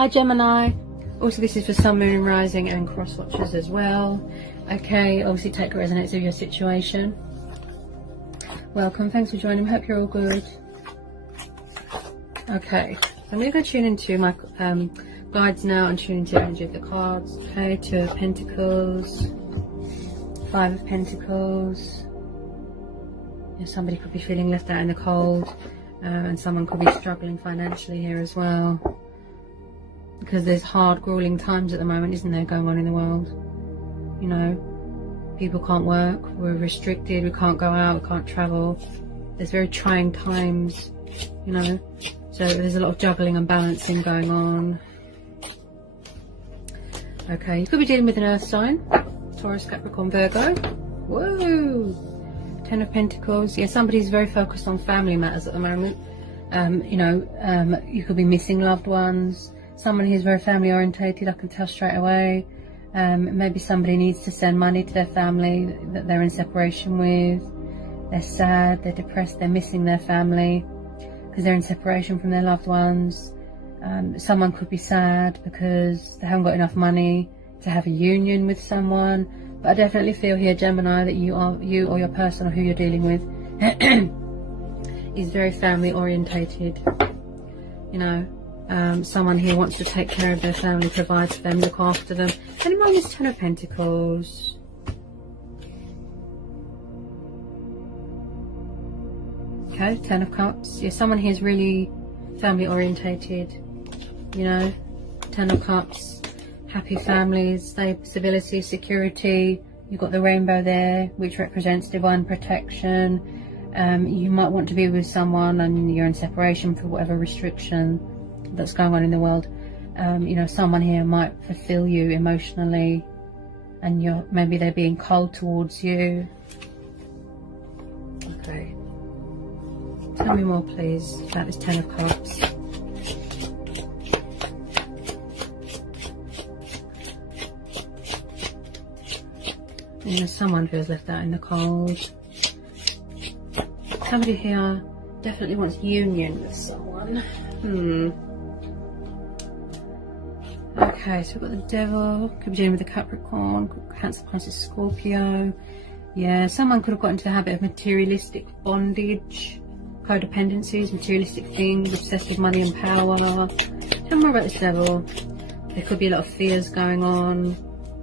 Hi Gemini. Also, this is for Sun, Moon and Rising and cross watchers as well. Okay, obviously take what resonates with your situation. Welcome, thanks for joining. Hope you're all good. Okay, so I'm going to go tune into my guides now and tune into the energy of the cards. Okay, Two of Pentacles, Five of Pentacles. Yeah, somebody could be feeling left out in the cold, and someone could be struggling financially here as well. Because there's hard, grueling times at the moment, isn't there, going on in the world? You know, people can't work, we're restricted, we can't go out, we can't travel. There's very trying times, you know. So there's a lot of juggling and balancing going on. Okay, you could be dealing with an earth sign. Taurus, Capricorn, Virgo. Whoa! Ten of Pentacles. Yeah, somebody's very focused on family matters at the moment. You could be missing loved ones. Someone who's very family orientated, I can tell straight away. Maybe somebody needs to send money to their family that they're in separation with. They're sad, they're depressed, they're missing their family because they're in separation from their loved ones. Someone could be sad because they haven't got enough money to have a union with someone. But I definitely feel here, Gemini, that you or your person or who you're dealing with is very family orientated. You know, someone here wants to take care of their family, provide for them, look after them. Anyone is Ten of Pentacles. Okay, Ten of Cups. Yeah, someone here is really family orientated. You know, Ten of Cups, happy families, stability, security. You've got the rainbow there, which represents divine protection. You might want to be with someone and you're in separation for whatever restriction that's going on in the world. You know, someone here might fulfill you emotionally, and maybe they're being cold towards you. Okay, tell me more please about this Ten of Cups. You know, someone feels left out in the cold. Somebody here definitely wants union with someone. Okay, so we've got the Devil. Could be dealing with the Capricorn, Cancer, Pisces, Scorpio. Yeah, someone could have got into the habit of materialistic bondage, codependencies, materialistic things, obsessed with money and power. Tell me more about this Devil. There could be a lot of fears going on.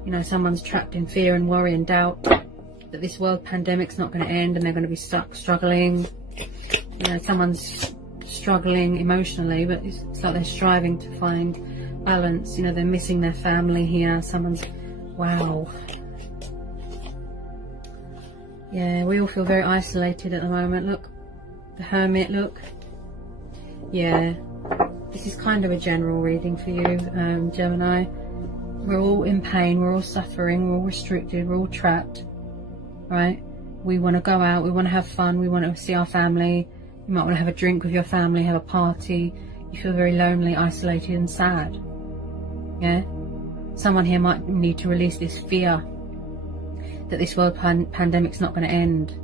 You know, someone's trapped in fear and worry and doubt that this world pandemic's not going to end and they're going to be stuck struggling. You know, someone's struggling emotionally, but it's like they're striving to find balance. You know, they're missing their family here. Someone's, wow. Yeah, we all feel very isolated at the moment. Look, the Hermit, look. Yeah, this is kind of a general reading for you, Gemini. We're all in pain, we're all suffering, we're all restricted, we're all trapped, right? We want to go out, we want to have fun, we want to see our family. You might want to have a drink with your family, have a party. You feel very lonely, isolated and sad. Yeah? Someone here might need to release this fear that this world pandemic's not going to end.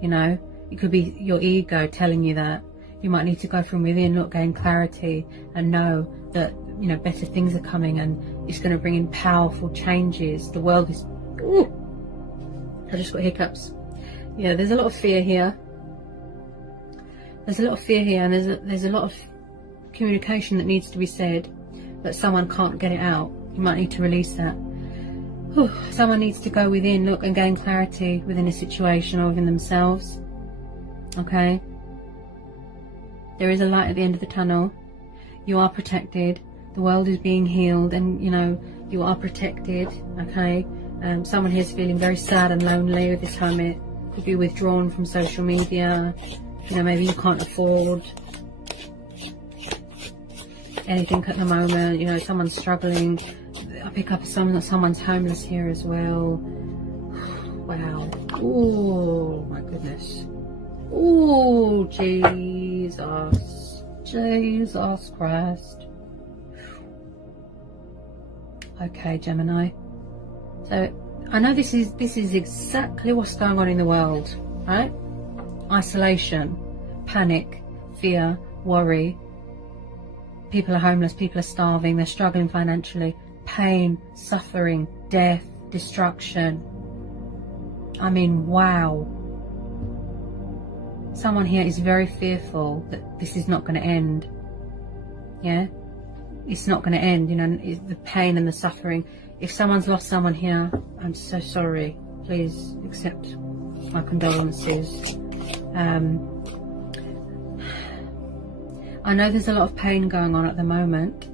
You know? It could be your ego telling you that. You might need to go from within, look, gain clarity and know that, you know, better things are coming and it's going to bring in powerful changes. The world is... Ooh, I just got hiccups. Yeah, there's a lot of fear here. There's a lot of fear here, and there's a lot of communication that needs to be said, but someone can't get it out. You might need to release that. Whew. Someone needs to go within, look, and gain clarity within a situation or within themselves. Okay? There is a light at the end of the tunnel. You are protected. The world is being healed, and you know, you are protected. Okay? Someone here is feeling very sad and lonely with this Hermit. Could be withdrawn from social media. You know, maybe you can't afford anything at the moment. You know, someone's struggling. I pick up someone's homeless here as well. Wow. Oh my goodness. Oh Jesus. Jesus Christ. Okay, Gemini. So I know this is exactly what's going on in the world, right? Isolation, panic, fear, worry. People are homeless, people are starving, they're struggling financially. Pain, suffering, death, destruction. I mean, wow. Someone here is very fearful that this is not going to end. Yeah? It's not going to end, you know, the pain and the suffering. If someone's lost someone here, I'm so sorry. Please accept my condolences. I know there's a lot of pain going on at the moment.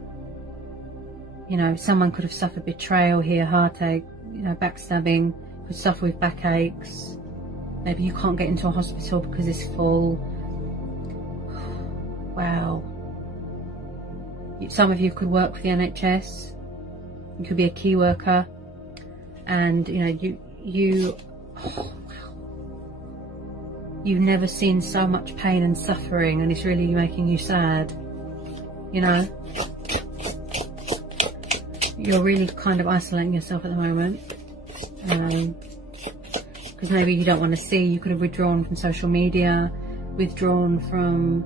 You know, someone could have suffered betrayal here, heartache, you know, backstabbing, could suffer with backaches. Maybe you can't get into a hospital because it's full. Wow. Some of you could work for the NHS. You could be a key worker. And, you know, you've never seen so much pain and suffering, and it's really making you sad. You know? You're really kind of isolating yourself at the moment. Because maybe you don't want to see. You could have withdrawn from social media, withdrawn from,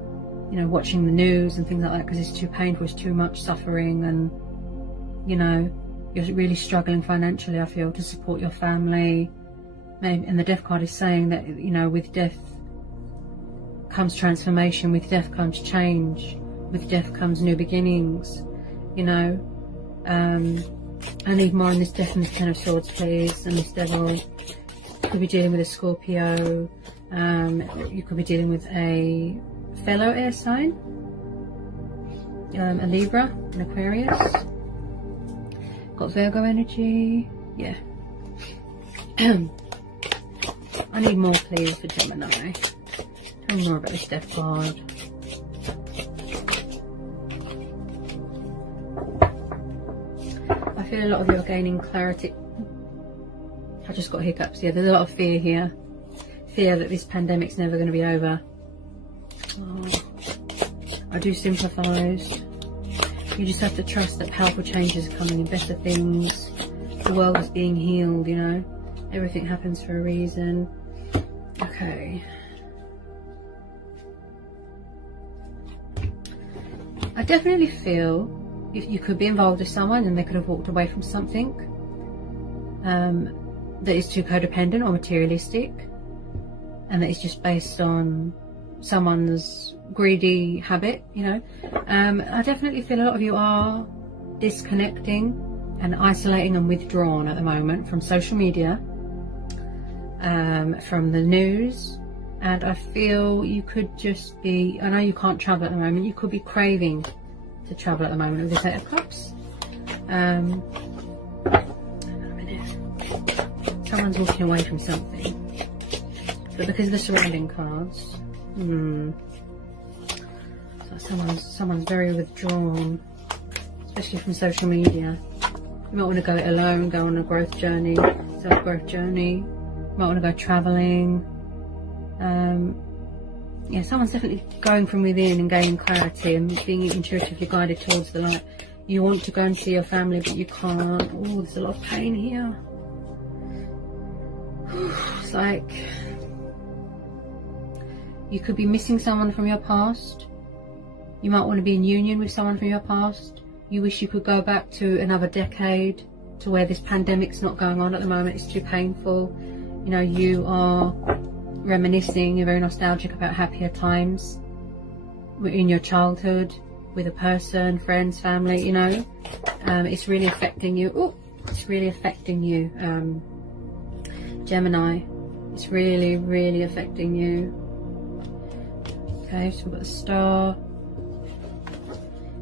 you know, watching the news and things like that, because it's too painful, it's too much suffering, and, you know, you're really struggling financially, I feel, to support your family. Maybe, and the death card is saying that, you know, with death comes transformation, with death comes change, with death comes new beginnings, you know. I need more on this death and this Ten of Swords, please, and this Devil. You could be dealing with a Scorpio, you could be dealing with a fellow air sign, a Libra, an Aquarius. Got Virgo energy, yeah. I need more, please, for Gemini. Tell me more about this death card. I feel a lot of you are gaining clarity. I just got hiccups here. There's a lot of fear here. Fear that this pandemic's never going to be over. Oh, I do sympathise. You just have to trust that powerful changes are coming and better things. The world is being healed, you know. Everything happens for a reason. Okay. I definitely feel if you could be involved with someone and they could have walked away from something that is too codependent or materialistic, and that is just based on someone's greedy habit, you know. I definitely feel a lot of you are disconnecting and isolating and withdrawn at the moment from social media, from the news, and I feel you could just be, I know you can't travel at the moment, you could be craving to travel at the moment with this Eight of Cups. A minute. Someone's walking away from something, but because of the surrounding cards, so someone's very withdrawn, especially from social media. You might want to go it alone, go on a growth journey, self-growth journey. You might want to go travelling. Yeah, someone's definitely going from within and gaining clarity and being intuitively guided towards the light. You want to go and see your family, but you can't. Oh, there's a lot of pain here. It's like you could be missing someone from your past. You might want to be in union with someone from your past. You wish you could go back to another decade, to where this pandemic's not going on at the moment. It's too painful. You know, you are reminiscing, you're very nostalgic about happier times in your childhood with a person, friends, family, you know. It's really affecting you. Oh, it's really affecting you, Gemini. It's really, really affecting you. Okay, so we've got the Star.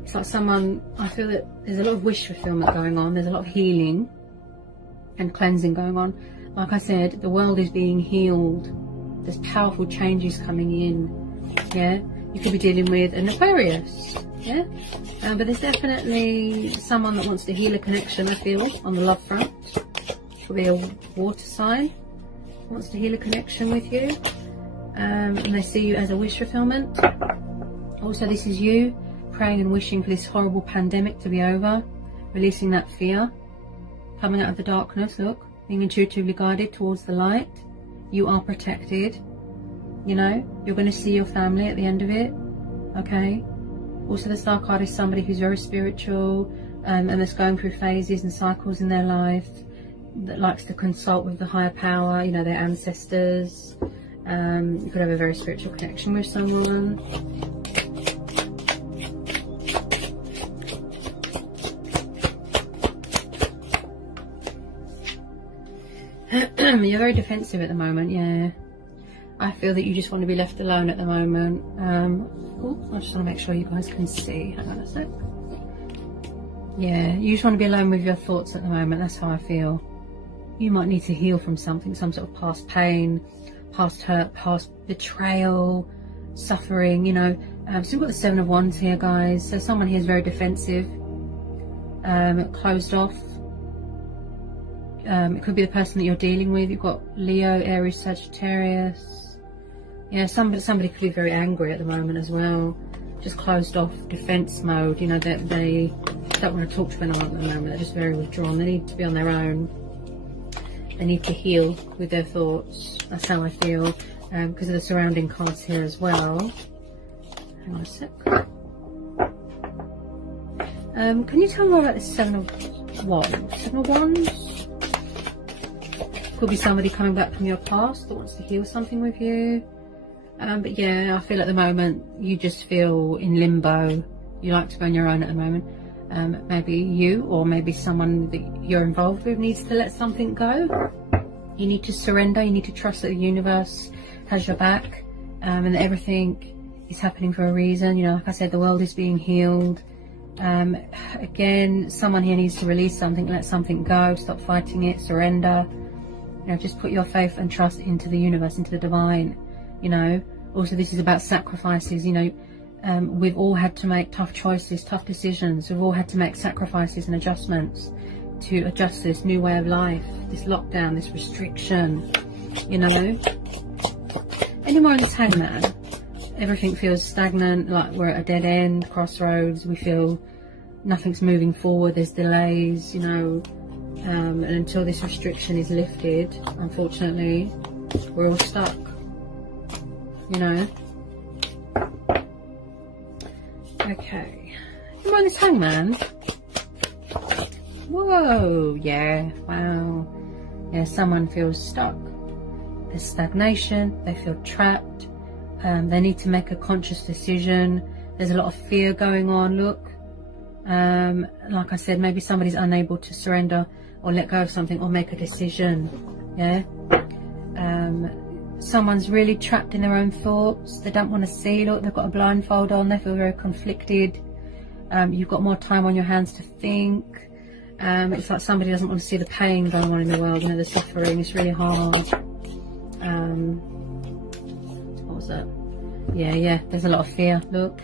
It's like someone, I feel that there's a lot of wish fulfillment going on. There's a lot of healing and cleansing going on. Like I said, the world is being healed. There's powerful changes coming in. Yeah, you could be dealing with an Aquarius. Yeah, but there's definitely someone that wants to heal a connection, I feel, on the love front. Could be a water sign, wants to heal a connection with you, and they see you as a wish fulfillment. Also, this is you praying and wishing for this horrible pandemic to be over, releasing that fear, coming out of the darkness. Look, being intuitively guided towards the light. You are protected. You know, you're going to see your family at the end of it. Okay, Also the Star card is somebody who's very spiritual and that's going through phases and cycles in their life, that likes to consult with the higher power, you know, their ancestors. You could have a very spiritual connection with someone. You're very defensive at the moment, yeah. I feel that you just want to be left alone at the moment. I just want to make sure you guys can see. Hang on a sec. Yeah, you just want to be alone with your thoughts at the moment. That's how I feel. You might need to heal from something, some sort of past pain, past hurt, past betrayal, suffering, you know. So we've got the Seven of Wands here, guys. So someone here is very defensive, closed off. It could be the person that you're dealing with. You've got Leo, Aries, Sagittarius. Yeah, somebody could be very angry at the moment as well. Just closed off, defense mode. You know, that they don't want to talk to anyone at the moment. They're just very withdrawn. They need to be on their own. They need to heal with their thoughts. That's how I feel. Because of the surrounding cards here as well. Hang on a sec. Can you tell me more about this Seven of Wands? Seven of Wands? Could be somebody coming back from your past that wants to heal something with you. But yeah, I feel at the moment you just feel in limbo. You like to be on your own at the moment. Maybe you or maybe someone that you're involved with needs to let something go. You need to surrender. You need to trust that the universe has your back, and that everything is happening for a reason. You know, like I said, the world is being healed. Again, someone here needs to release something, let something go, stop fighting it, surrender. You know, just put your faith and trust into the universe, into the divine. You know, also this is about sacrifices. You know, we've all had to make tough choices, tough decisions. We've all had to make sacrifices and adjustments to adjust to this new way of life, this lockdown, this restriction, you know. Anymore in this Hangman, everything feels stagnant, like we're at a dead end, crossroads. We feel nothing's moving forward, there's delays, you know. And until this restriction is lifted, unfortunately, we're all stuck, you know. Okay, come on, this Hangman. Whoa, yeah, wow. Yeah, someone feels stuck. There's stagnation, they feel trapped. They need to make a conscious decision. There's a lot of fear going on, look. Like I said, maybe somebody's unable to surrender or let go of something or make a decision, yeah. Someone's really trapped in their own thoughts. They don't want to see, look, they've got a blindfold on, they feel very conflicted. You've got more time on your hands to think. It's like somebody doesn't want to see the pain going on in the world, you know, the suffering. It's really hard. What was that? Yeah, there's a lot of fear, look.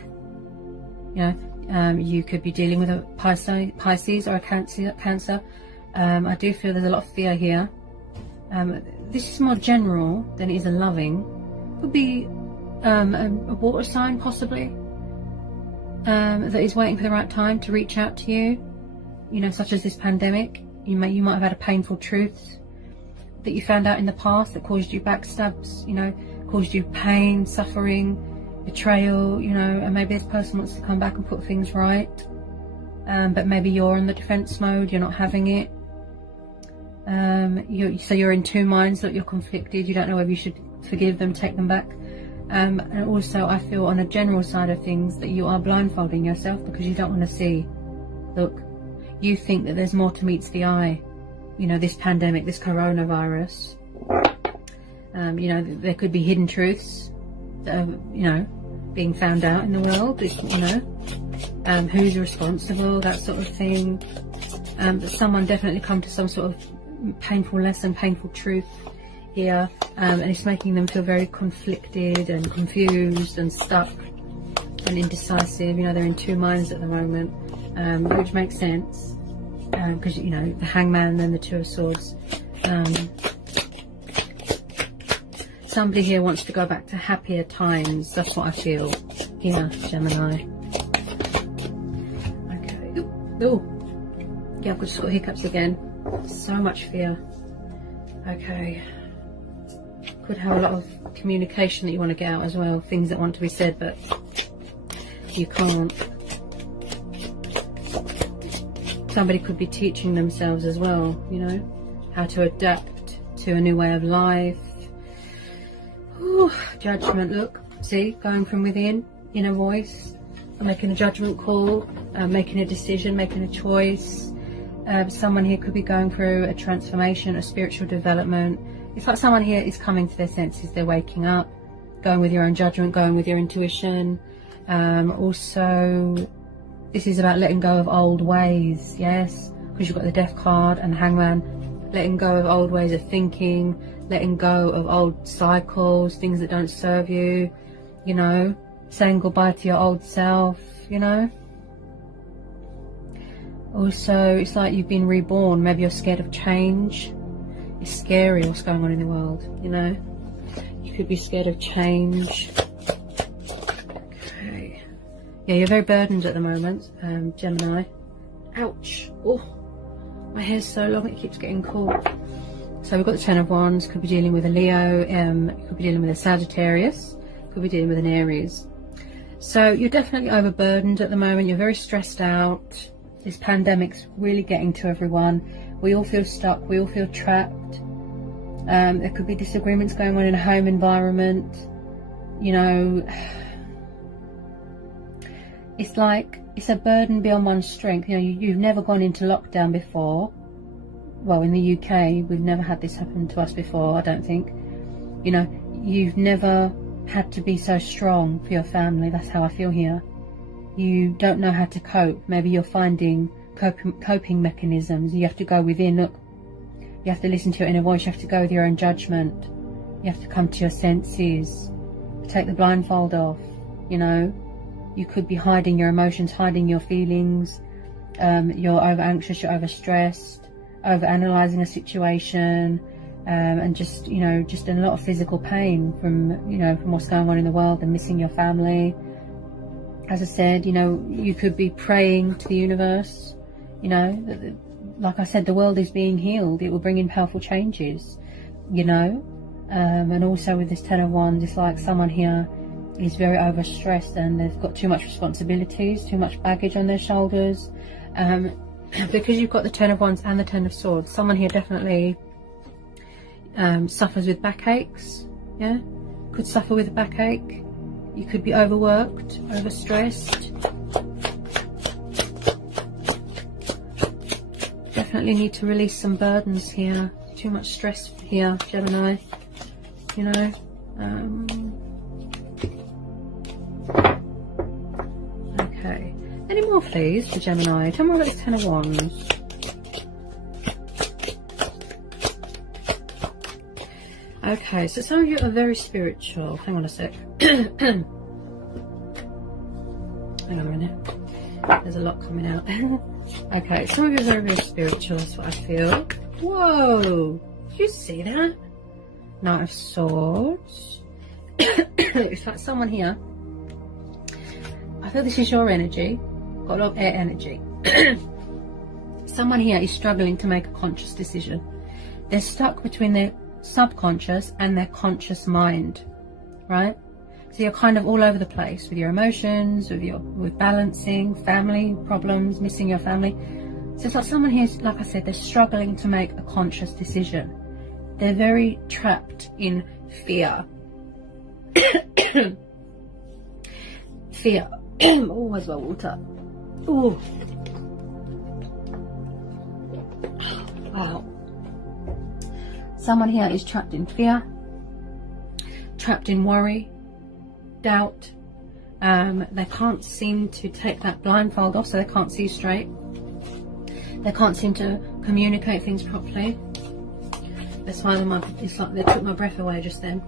You know, you could be dealing with a Pisces or a Cancer. I do feel there's a lot of fear here. This is more general than it is a loving. Could be a water sign, possibly, that is waiting for the right time to reach out to you. You know, such as this pandemic. You might have had a painful truth that you found out in the past that caused you backstabs, you know, caused you pain, suffering, betrayal, you know, and maybe this person wants to come back and put things right. But maybe you're in the defense mode, you're not having it. So you're in two minds, that you're conflicted, you don't know whether you should forgive them, take them back. And also I feel on a general side of things that you are blindfolding yourself because you don't want to see. Look, you think that there's more to meets the eye. You know, this pandemic, this coronavirus. You know, there could be hidden truths that are, you know, being found out in the world, you know. Who's responsible, that sort of thing. But someone definitely come to some sort of painful lesson, painful truth here. And it's making them feel very conflicted and confused and stuck and indecisive. You know, they're in two minds at the moment. Which makes sense, because you know, the Hangman and the Two of Swords. Somebody here wants to go back to happier times. That's what I feel here, Gemini. Okay. Ooh. Yeah, I've just got hiccups again. So much fear. Okay. Could have a lot of communication that you want to get out as well. Things that want to be said, but you can't. somebody could be teaching themselves as well, you know, how to adapt to a new way of life. Ooh, judgment, look, see, going from within, inner voice, making a judgment call, making a decision, making a choice. Someone here could be going through a transformation, a spiritual development. It's like someone here is coming to their senses, they're waking up, going with your own judgment, going with your intuition. Also, this is about letting go of old ways, yes, because you've got the Death card and the Hangman. Letting go of old ways of thinking, letting go of old cycles, things that don't serve you, you know, saying goodbye to your old self, you know. Also, it's like you've been reborn. Maybe you're scared of change. It's scary what's going on in the world, you know. You could be scared of change. Okay. Yeah, you're very burdened at the moment, Gemini. Ouch. Oh, my hair's so long it keeps getting caught. So we've got the Ten of Wands. Could be dealing with a Leo. Could be dealing with a Sagittarius. Could be dealing with an Aries. So you're definitely overburdened at the moment. You're very stressed out. This pandemic's really getting to everyone. We all feel stuck. We all feel trapped. There could be disagreements going on in a home environment. You know, it's like it's a burden beyond one's strength. You know, you've never gone into lockdown before. Well, in the UK, we've never had this happen to us before, I don't think. You know, you've never had to be so strong for your family. That's how I feel here. You don't know how to cope. Maybe you're finding coping mechanisms. You have to go within. Look, you have to listen to your inner voice. You have to go with your own judgment. You have to come to your senses. Take the blindfold off, you know. You could be hiding your emotions, hiding your feelings. You're over anxious, you're over stressed, over analysing a situation, and just, you know, just in a lot of physical pain from, you know, from what's going on in the world and missing your family. As I said, you know, you could be praying to the universe, you know, like I said, the world is being healed. It will bring in powerful changes, you know. And also with this Ten of Wands, it's like someone here is very overstressed and they've got too much responsibilities, too much baggage on their shoulders. Because you've got the Ten of Wands and the Ten of Swords, someone here definitely suffers with backaches, yeah? Could suffer with a backache. You could be overworked, overstressed. Definitely need to release some burdens here. Too much stress here, Gemini. You know. Okay. Any more, please, for Gemini? Tell me about this Ten of Wands. Okay, so some of you are very spiritual. Hang on a sec. Hang on a minute. There's a lot coming out. Okay, some of you are very, very spiritual, is what I feel. Whoa! Did you see that? Knight of Swords. It's like someone here. I feel this is your energy. Got a lot of air energy. Someone here is struggling to make a conscious decision. They're stuck between their subconscious and their conscious mind, right? So you're kind of all over the place with your emotions, with balancing, family problems, missing your family. So it's like someone here, like I said, they're struggling to make a conscious decision. They're very trapped in fear. Fear. Oh, where's my water? Oh. Wow. Someone here is trapped in fear, trapped in worry, doubt. They can't seem to take that blindfold off, so they can't see straight. They can't seem to communicate things properly. That's why it's like they took my breath away just then.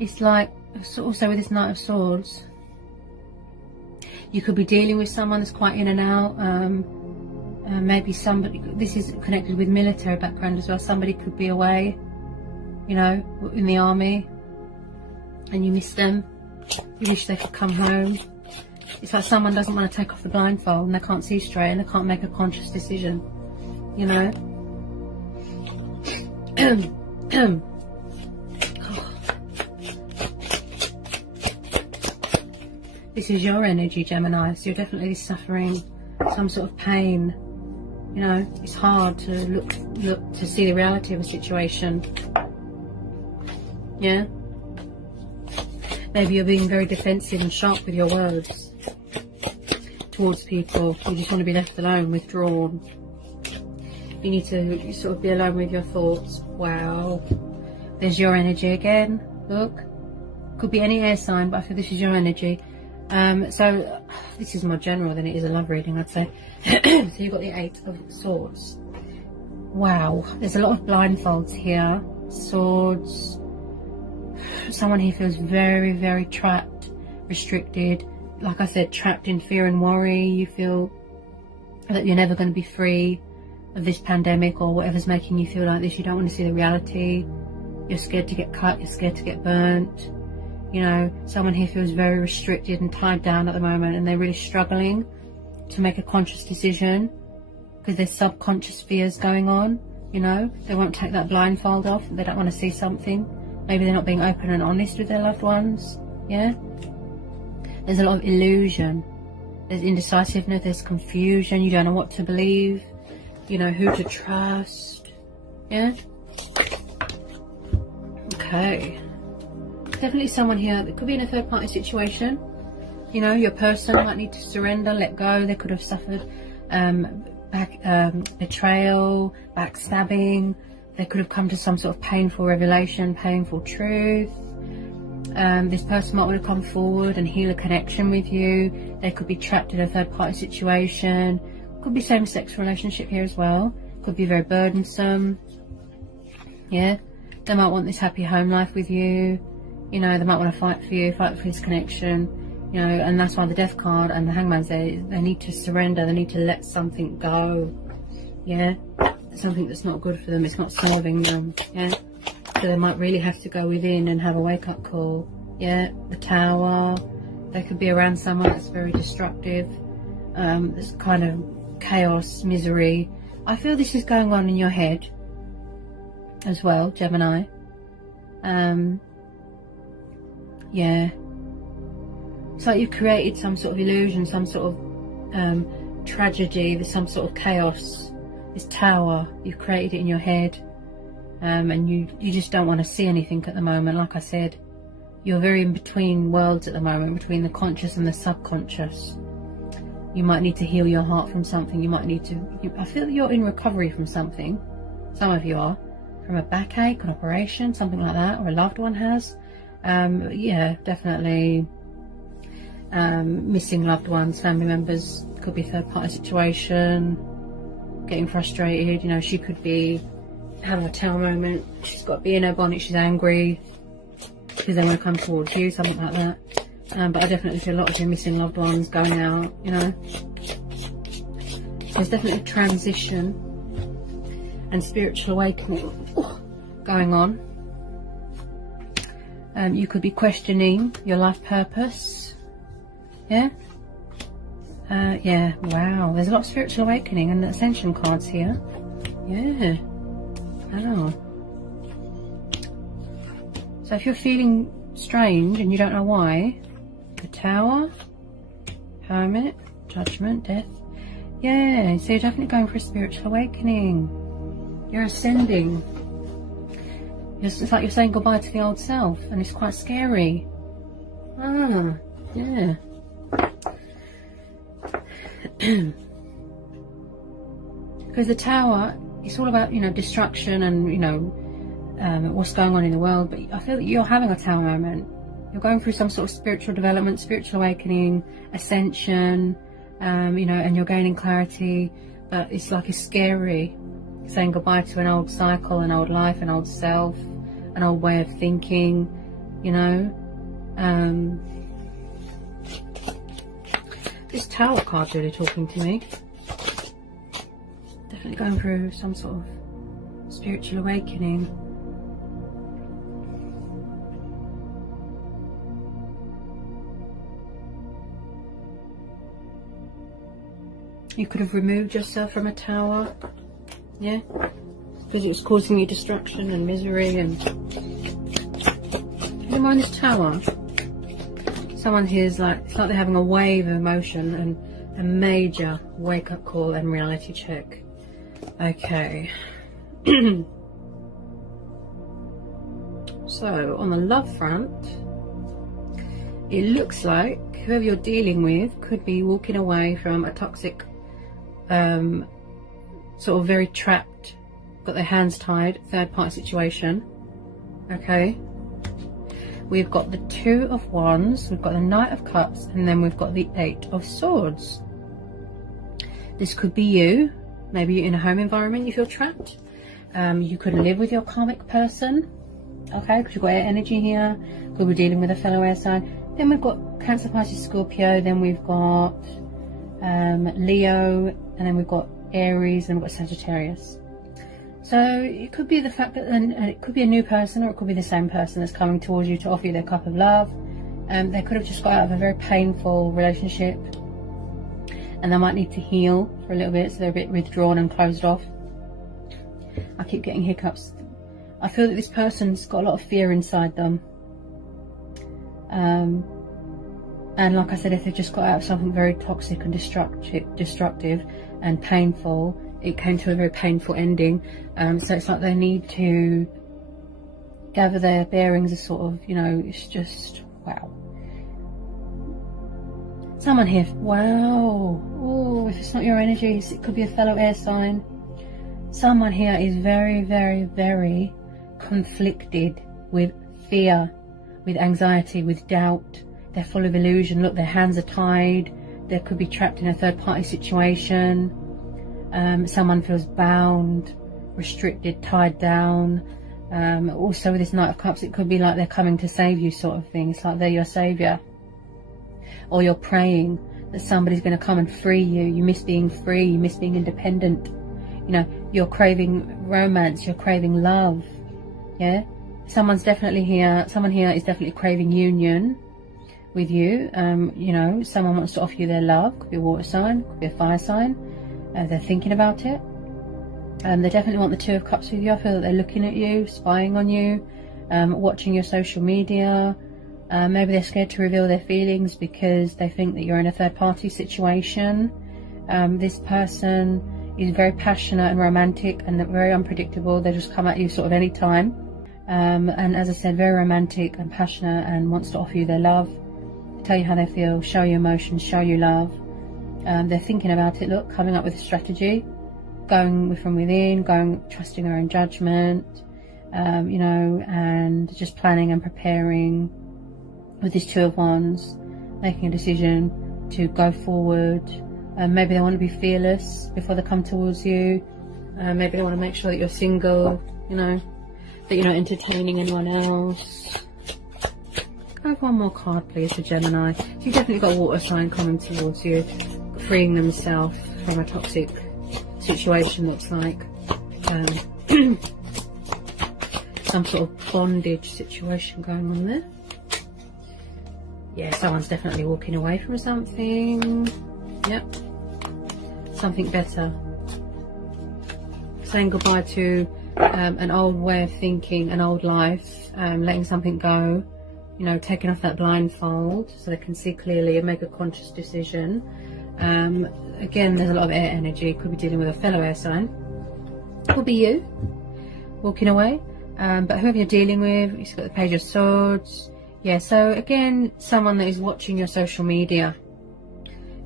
It's like, also with this Knight of Swords, you could be dealing with someone that's quite in and out. Maybe somebody, this is connected with military background as well, somebody could be away, you know, in the army, and you miss them, you wish they could come home. It's like someone doesn't want to take off the blindfold and they can't see straight and they can't make a conscious decision, you know. This is your energy, Gemini, so you're definitely suffering some sort of pain. You know, it's hard to look to see the reality of a situation. Yeah. Maybe you're being very defensive and sharp with your words towards people. You just want to be left alone, withdrawn. You need to sort of be alone with your thoughts. Wow. There's your energy again. Look. Could be any air sign, but I feel this is your energy. So this is more general than it is a love reading, I'd say. So you've got the Eight of Swords. Wow. There's a lot of blindfolds here. Swords. Someone here feels very, very trapped, restricted. Like I said, trapped in fear and worry. You feel that you're never going to be free of this pandemic or whatever's making you feel like this. You don't want to see the reality. You're scared to get cut. You're scared to get burnt. You know, someone here feels very restricted and tied down at the moment, and they're really struggling to make a conscious decision because there's subconscious fears going on. You know, they won't take that blindfold off. They don't want to see something. Maybe they're not being open and honest with their loved ones. Yeah. There's a lot of illusion. There's indecisiveness. There's confusion. You don't know what to believe. You know, who to trust. Yeah. Okay. Definitely someone here that could be in a third party situation. You know, your person might need to surrender, let go. They could have suffered betrayal, backstabbing. They could have come to some sort of painful revelation, painful truth. This person might want to come forward and heal a connection with you. They could be trapped in a third party situation. Could be same-sex relationship here as well. Could be very burdensome. Yeah. They might want this happy home life with you. You know, they might want to fight for you, fight for this connection. You know, and that's why the Death card and the Hangman's there. They need to surrender. They need to let something go. Yeah. Something that's not good for them. It's not serving them. Yeah. So they might really have to go within and have a wake-up call. Yeah. The Tower. They could be around someone that's very destructive. There's kind of chaos, misery. I feel this is going on in your head as well, Gemini. Yeah. It's like you've created some sort of illusion, some sort of tragedy, there's some sort of chaos. This Tower, you've created it in your head, and you just don't want to see anything at the moment. Like I said, you're very in between worlds at the moment, between the conscious and the subconscious. You might need to heal your heart from something. You might need to... I feel that you're in recovery from something. Some of you are. From a backache, an operation, something like that, or a loved one has. Yeah, definitely missing loved ones, family members, could be a third party situation, getting frustrated. You know, she could be having a Tower moment. She's got to be in her bonnet, she's angry because they want to come towards you, something like that. But I definitely feel a lot of you missing loved ones, going out, you know. There's definitely a transition and spiritual awakening going on. You could be questioning your life purpose. Yeah? Yeah, wow. There's a lot of spiritual awakening and ascension cards here. Yeah. Wow. So if you're feeling strange and you don't know why, the Tower, Hermit, Judgment, Death. Yeah, so you're definitely going for a spiritual awakening. You're ascending. It's like you're saying goodbye to the old self, and it's quite scary. Ah, yeah. Because the Tower, it's all about, you know, destruction and, you know, what's going on in the world. But I feel that you're having a Tower moment. You're going through some sort of spiritual development, spiritual awakening, ascension, you know, and you're gaining clarity. But it's like it's scary, saying goodbye to an old cycle, an old life, an old self, an old way of thinking, you know. This Tower card's really talking to me. Definitely going through some sort of spiritual awakening. You could have removed yourself from a Tower, yeah, because it was causing you destruction and misery. And never mind this Tower. Someone here's like, it's like they're having a wave of emotion and a major wake-up call and reality check. Okay. So on the love front, it looks like whoever you're dealing with could be walking away from a toxic, sort of very trapped, got their hands tied, third-party situation. Okay. We've got the Two of Wands, we've got the Knight of Cups, and then we've got the Eight of Swords. This could be you. Maybe you're in a home environment, you feel trapped. You could live with your karmic person, okay, because you've got air energy here. Could be dealing with a fellow air sign. Then we've got Cancer, Pisces, Scorpio. Then we've got Leo, and then we've got Aries, and we've got Sagittarius. So it could be the fact that it could be a new person, or it could be the same person that's coming towards you to offer you their cup of love. They could have just got out of a very painful relationship, and they might need to heal for a little bit, so they're a bit withdrawn and closed off. I keep getting hiccups. I feel that this person's got a lot of fear inside them. And like I said, if they've just got out of something very toxic and destructive and painful, it came to a very painful ending. So it's like they need to gather their bearings, as sort of, you know, it's just, wow. Someone here, wow. Oh, if it's not your energies, it could be a fellow air sign. Someone here is very, very, very conflicted with fear, with anxiety, with doubt. They're full of illusion. Look, their hands are tied. They could be trapped in a third-party situation. Someone feels bound, restricted, tied down. Also with this Knight of Cups, it could be like they're coming to save you, sort of thing. It's like they're your savior. Or you're praying that somebody's going to come and free you. You miss being free. You miss being independent. You know, you're craving romance. You're craving love. Yeah? Someone's definitely here. Someone here is definitely craving union with you. You know, someone wants to offer you their love. Could be a water sign. Could be a fire sign. They're thinking about it. They definitely want the Two of Cups with you. I feel that they're looking at you, spying on you, watching your social media. Maybe they're scared to reveal their feelings because they think that you're in a third-party situation. This person is very passionate and romantic and very unpredictable. They just come at you sort of any time. And as I said, very romantic and passionate, and wants to offer you their love, tell you how they feel, show you emotions, show you love. They're thinking about it, look, coming up with a strategy, going from within, trusting their own judgment, you know, and just planning and preparing with this Two of Wands, making a decision to go forward. Maybe they want to be fearless before they come towards you. Maybe they want to make sure that you're single, you know, that you're not entertaining anyone else. Have one more card, please, for Gemini. So you've definitely got a water sign coming towards you, freeing themselves from a toxic situation that's like some sort of bondage situation going on there. Yeah, someone's definitely walking away from something. Yep. Something better. Saying goodbye to an old way of thinking, an old life, letting something go, you know, taking off that blindfold so they can see clearly and make a conscious decision. Again, there's a lot of air energy. Could be dealing with a fellow air sign. Could be you walking away. But whoever you're dealing with, you've got the Page of Swords. Yeah, so again, someone that is watching your social media.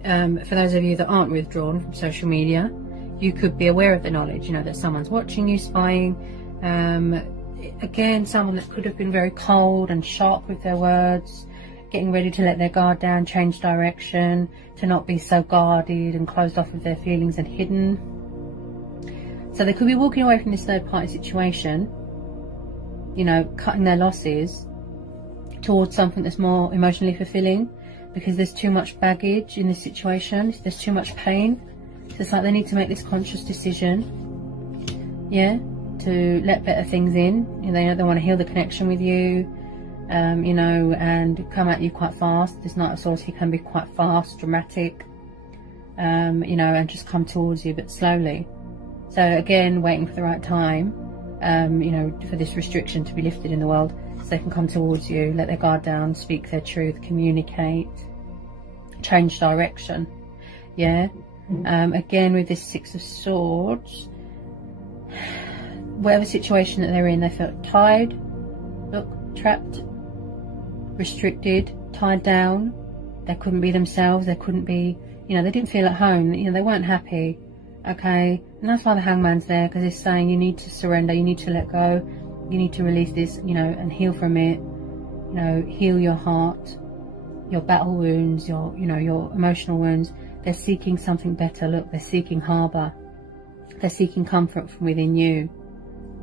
For those of you that aren't withdrawn from social media, you could be aware of the knowledge, you know, that someone's watching you, spying. Again, someone that could have been very cold and sharp with their words, getting ready to let their guard down, change direction, to not be so guarded and closed off with their feelings and hidden. So they could be walking away from this third-party situation, you know, cutting their losses towards something that's more emotionally fulfilling, because there's too much baggage in this situation. There's too much pain. So it's like they need to make this conscious decision, yeah, to let better things in. You know, they want to heal the connection with you, you know, and come at you quite fast. This Knight of Swords, he can be quite fast, dramatic, you know, and just come towards you, but slowly. So again, waiting for the right time, you know, for this restriction to be lifted in the world, so they can come towards you, let their guard down, speak their truth, communicate, change direction. Yeah. Again, with this Six of Swords, whatever situation that they're in, they felt tied, look, trapped, restricted, tied down. They couldn't be themselves. They couldn't be, you know, they didn't feel at home. You know, they weren't happy. Okay, and that's why the Hangman's there, because it's saying you need to surrender, you need to let go, you need to release this, you know, and heal from it. You know, heal your heart, your battle wounds, your, you know, your emotional wounds. They're seeking something better. Look, they're seeking harbour. They're seeking comfort from within you.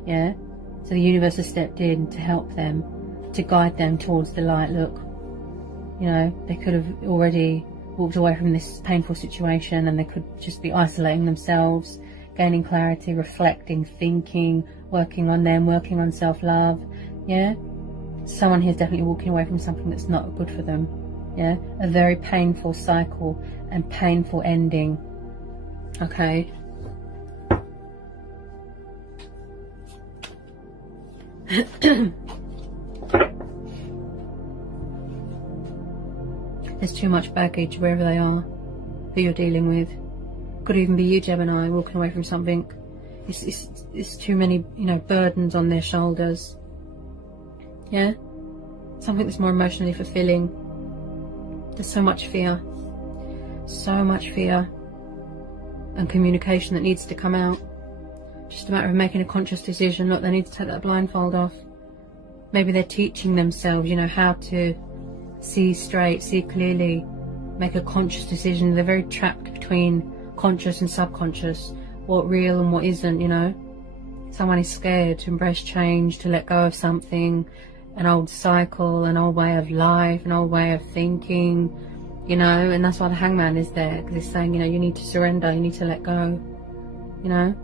Yeah? So the universe has stepped in to help them, to guide them towards the light. Look, you know, they could have already walked away from this painful situation, and they could just be isolating themselves, gaining clarity, reflecting, thinking, working on them, working on self-love. Yeah? Someone here is definitely walking away from something that's not good for them. Yeah, a very painful cycle and painful ending. Okay. There's too much baggage wherever they are, who you're dealing with. Could even be you, Gemini, walking away from something. It's too many, you know, burdens on their shoulders. Yeah, something that's more emotionally fulfilling. There's so much fear and communication that needs to come out. Just a matter of making a conscious decision. Look, they need to take that blindfold off. Maybe they're teaching themselves, you know, how to see straight, see clearly, make a conscious decision. They're very trapped between conscious and subconscious, what real and what isn't, you know. Someone is scared to embrace change, to let go of something, an old cycle, an old way of life, an old way of thinking, you know. And that's why the Hangman is there, because it's saying, you know, you need to surrender, you need to let go, you know.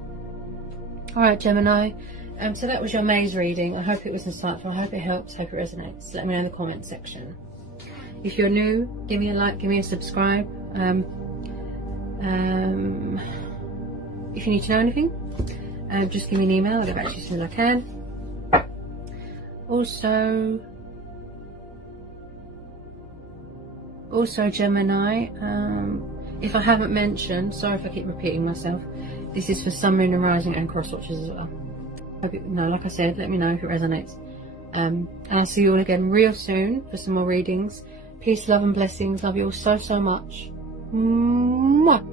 Alright, Gemini, so that was your maze reading. I hope it was insightful, I hope it helps, hope it resonates. Let me know in the comment section. If you're new, give me a like, give me a subscribe. If you need to know anything, just give me an email, I'll get back to you as soon as I can. Also Gemini, if I haven't mentioned, sorry if I keep repeating myself, this is for Sun, Moon and Rising and cross watchers as well. No, like I said, let me know if it resonates. And I'll see you all again real soon for some more readings. Peace, love and blessings. Love you all so much. Mwah.